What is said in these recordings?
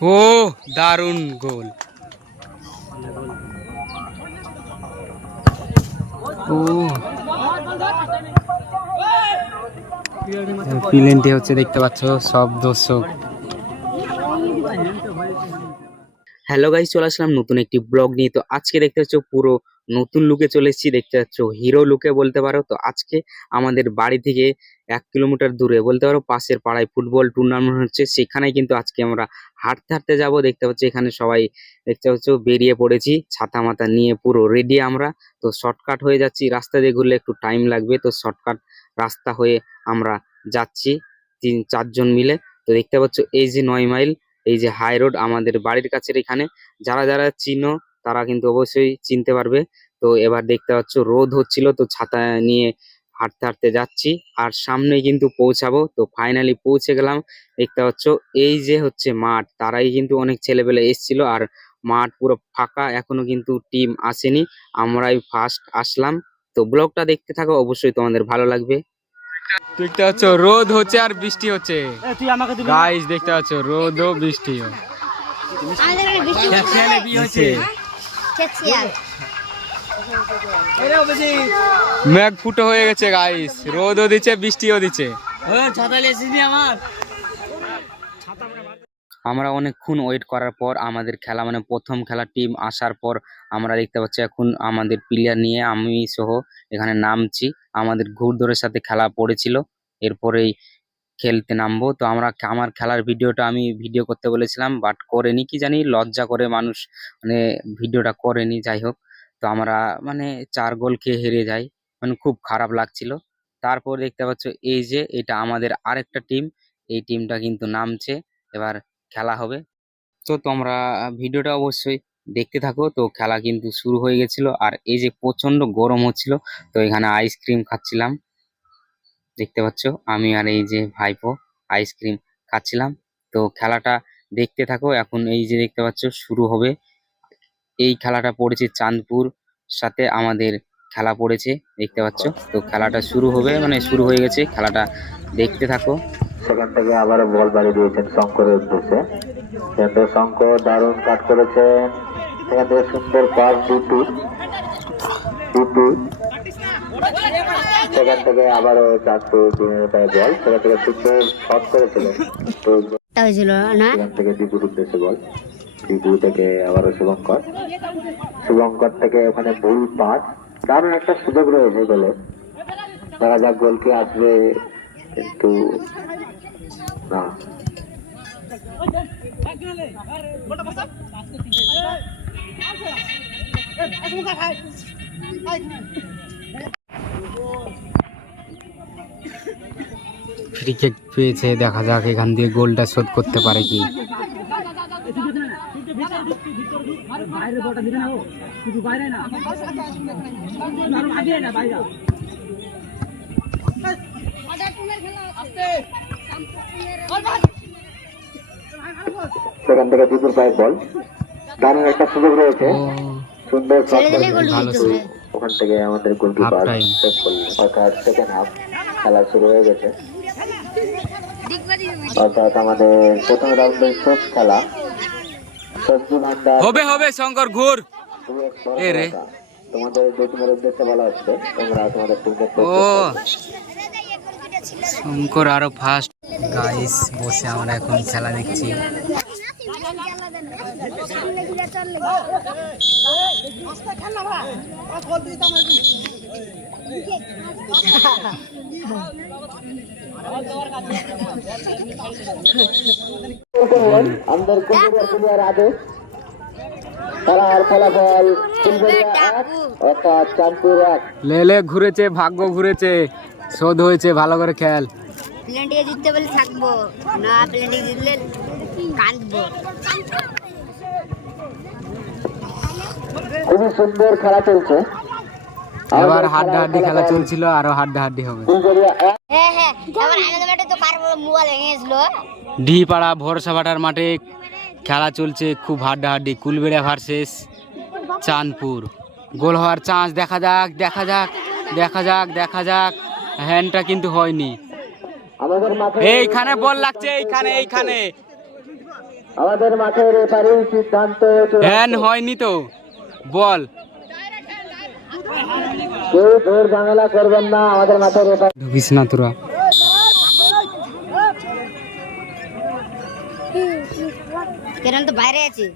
ও দারুণ গোল। ও প্লেনটি হচ্ছে, দেখতে পাচ্ছ সব দর্শক। হ্যালো গাইস, চলে আসলাম নতুন একটি ব্লগ নিয়ে। তো আজকে দেখতে পাচ্ছ পুরো নতুন লুকে চলে এসেছি, দেখতে পাচ্ছ হিরো লুকে বলতে পারো। তো আজকে আমাদের বাড়ি থেকে 1 কিলোমিটার দূরে বলতে পারো পাশের পাড়ায় ফুটবল টুর্নামেন্ট হচ্ছে, সেখানে কিন্তু আজকে আমরা হাঁটতে হাঁটতে যাব। দেখতে পাচ্ছি এখানে সবাই দেখতে পাচ্ছ বেরিয়ে পড়েছি ছাতা মাথা নিয়ে, পুরো রেডি আমরা। তো শর্টকাট হয়ে যাচ্ছি, রাস্তা দিয়ে ঘুরলে একটু টাইম লাগবে, তো শর্টকাট রাস্তা হয়ে আমরা যাচ্ছি 3-4 জন মিলে। তো দেখতে পাচ্ছ এই যে 9 মাইল, এই যে হাই রোড আমাদের বাড়ির কাছের এখানে। যারা যারা চিনো তারা কিন্তু অবশ্যই চিনতে পারবে। তো এবার দেখতে পাচ্ছ রোদ হচ্ছিল, তো ছাতা নিয়ে হাঁটতে হাঁটতে যাচ্ছি, আর সামনেই কিন্তু পৌঁছাবো। তো ফাইনালি পৌঁছে গেলাম। দেখতে পাচ্ছ এই যে হচ্ছে মাঠ, তারাই কিন্তু অনেক ছেলেপেলে এসেছিল, আর মাঠ পুরো ফাঁকা, এখনো কিন্তু টিম আসেনি, আমরাই ফার্স্ট আসলাম। তো ব্লগটা দেখতে থাকো, অবশ্যই তোমাদের ভালো লাগবে। দেখতে পাচ্ছ রোদ হচ্ছে আর বৃষ্টি হচ্ছে গাইস, দেখতে পাচ্ছ রোদ ও বৃষ্টিও। মেঘ ফুটো হয়ে গেছে গাইস, রোদও দিচ্ছে বৃষ্টিও দিচ্ছে। আমরা অনেকক্ষণ ওয়েট করার পর আমাদের খেলা মানে প্রথম খেলা টিম আসার পর আমরা দেখতে পাচ্ছি এখন আমাদের প্লেয়ার নিয়ে আমি সহ এখানে নামছি। আমাদের ঘুরদৌড়ের সাথে খেলা পড়েছিল, এরপরেই খেলতে নামবো। তো আমার খেলার ভিডিওটা আমি ভিডিও করতে বলেছিলাম, বাট করেনি, কি জানি লজ্জা করে মানুষ, মানে ভিডিওটা করেনি। যাই হোক, তো আমরা মানে 4 গোল খেয়ে হেরে যাই, মানে খুব খারাপ লাগছিল। তারপর দেখতে পাচ্ছ এই যে এটা আমাদের আরেকটা টিম, এই টিমটা কিন্তু নামছে, এবার খেলা হবে। তো তোমরা ভিডিওটা অবশ্যই দেখতে থাকো। তো খেলা কিন্তু শুরু হয়ে গেছিল, আর এই যে প্রচন্ড গরম হচ্ছিল, তো এখানে আইসক্রিম খাচ্ছিলাম। দেখতে পাচ্ছ আমি আর এই যে ভাইপো আইসক্রিম খাচ্ছিলাম। তো খেলাটা দেখতে থাকো, এখন এই যে দেখতে পাচ্ছ শুরু হবে। এই খেলাটা পড়েছে চাঁদপুর সাথে আমাদের খেলা পড়েছে, দেখতে পাচ্ছ। তো খেলাটা শুরু হবে, মানে শুরু হয়ে গেছে, খেলাটা দেখতে থাকো। সেখান থেকে আবারও বল বাড়িয়ে দিয়েছেন শঙ্করের উদ্দেশ্যে, কিন্তু শঙ্কর দারুণ কাট করেছেন। সেখান থেকে সুন্দর পাস দুটি দুটি সেখান থেকে আবারও চাঁদপুর বল, সেখান থেকে সুন্দর শট করেছিলেন। তো সেখান থেকে দীপুর উদ্দেশ্যে বল, দীপু থেকে আবারও শুভঙ্কর, শুভঙ্কর থেকে ওখানে ভুল পাস। দারুণ একটা সুযোগ রয়েছে গোলে, দেখা যাক গোল কি আসবে, কিন্তু না। ফ্রি কিক পেয়েছে, দেখা যাক এখান দিয়ে গোলটা শোধ করতে পারে কি। সেখান থেকে দীপুর পায়ের বল, দারুণ একটা সুযোগ রয়েছে, সুন্দর শট ওখান থেকে আমাদের গোলকিপার সেভ করলেন। অর্থাৎ সেকেন্ড হাফ খেলা শুরু হয়ে গেছে, অর্থাৎ আমাদের প্রথম রাউন্ডের শেষ খেলা। সবজি ভান্ডার হবে হবে শঙ্কর ঘুর। এ রে তোমাদের যে টিমের উদ্দেশ্যে বলা হচ্ছে, তোমরা তোমাদের টিমকে ও শঙ্কর আরো ফার্স্ট। গাইস বসে আমরা এখন খেলা দেখছি। আমাদের প্লেয়ার আদেশ, খেলার ফলাফল অর্থাৎ চাঁদপুর 1। লেলে ঘুরেছে, ভাগ্য ঘুরেছে, শোধ হয়েছে, ভালো করে খেল। প্লেনটিকে জিততে বলে থাকবো না, প্লেনটিকে জিতলে কাঁদবো। খুবই সুন্দর খেলা চলছে, এবার হাড্ডাহাড্ডি খেলা চলছিল, আরো হাড্ডাহাড্ডি হবে। হ্যাঁ হ্যাঁ, এবার আমাদের মাঠে তো কার মোবাইল ভেঙে গেছিল। ডিপাড়া ভরসাবাটার মাঠে খেলা চলছে, খুব হাড্ডাহাড্ডি, কুলবেড়িয়া ভার্সেস চাঁদপুর। গোল হওয়ার চান্স, দেখা যাক দেখা যাক দেখা যাক দেখা যাক। হ্যান্ডটা কিন্তু হয়নি। এইখানে বল লাগছে, এইখানে এইখানে আমাদের মাঠের এপারে সিদ্ধান্ত হ্যান হয়নি তো বল কেউ জোর ঝামেলা করবেন না, আমাদের মাঠের এপারে ঢুকিস না তোরা। কেন তো বাইরে আছে।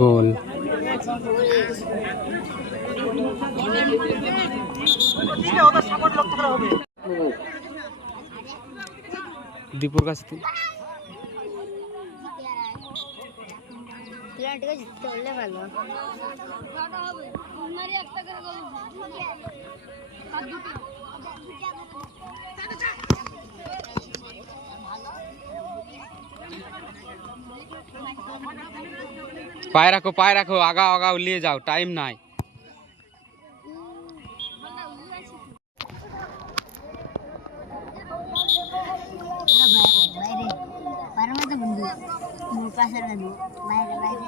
গোল। দীপুর কাছে তুই প্লেয়ারটিকে জিততে পারলে ভালো। পায়ে রাখো আগাও আগাও নিয়ে যাও, টাইম নাই। বাইরে বাইরে মধ্যে বন্ধু পাশের গাড়ি বাইরে বাইরে।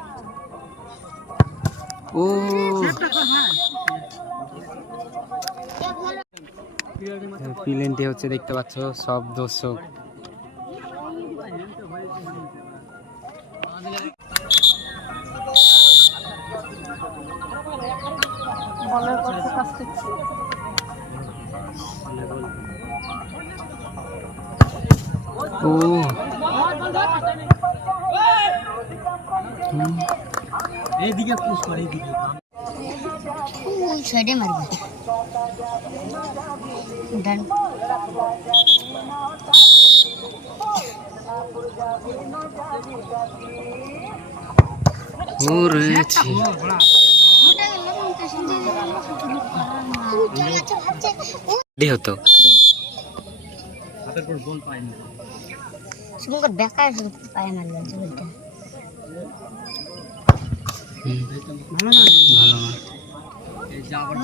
ও প্লেনটি হচ্ছে দেখতে পাচ্ছ সব দর্শক। ও এইদিকে পুশ করে, এইদিকে সাইডে মারবে। ডান ওরেছি দি হতো হাতের পর বল পায়নি। শুভঙ্কর বেকার পায়ে মারলো বলটা। ভালো না এই যে আবার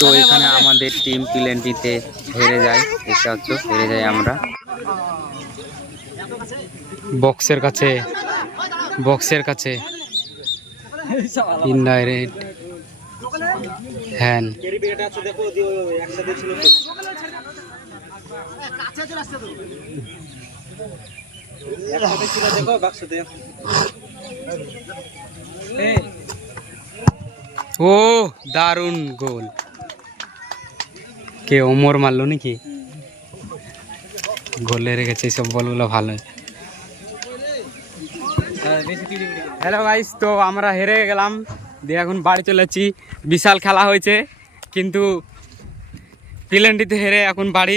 তো এখানে আমাদের টিম প্লেনটিতে হেরে যায়, দেখতে পাচ্ছ হেরে যায় আমরা। বক্সের কাছে ইনডাইরেক্ট হ্যান। ও দারুণ গোল। কে ওমর মারলো নাকি? গোলে রেখেছে, সব বলগুলো ভালো। হ্যালো গাইস, তো আমরা হেরে গেলাম দিয়ে এখন বাড়ি চলে যাচ্ছি। বিশাল খেলা হয়েছে কিন্তু প্লেনটিতে হেরে এখন বাড়ি।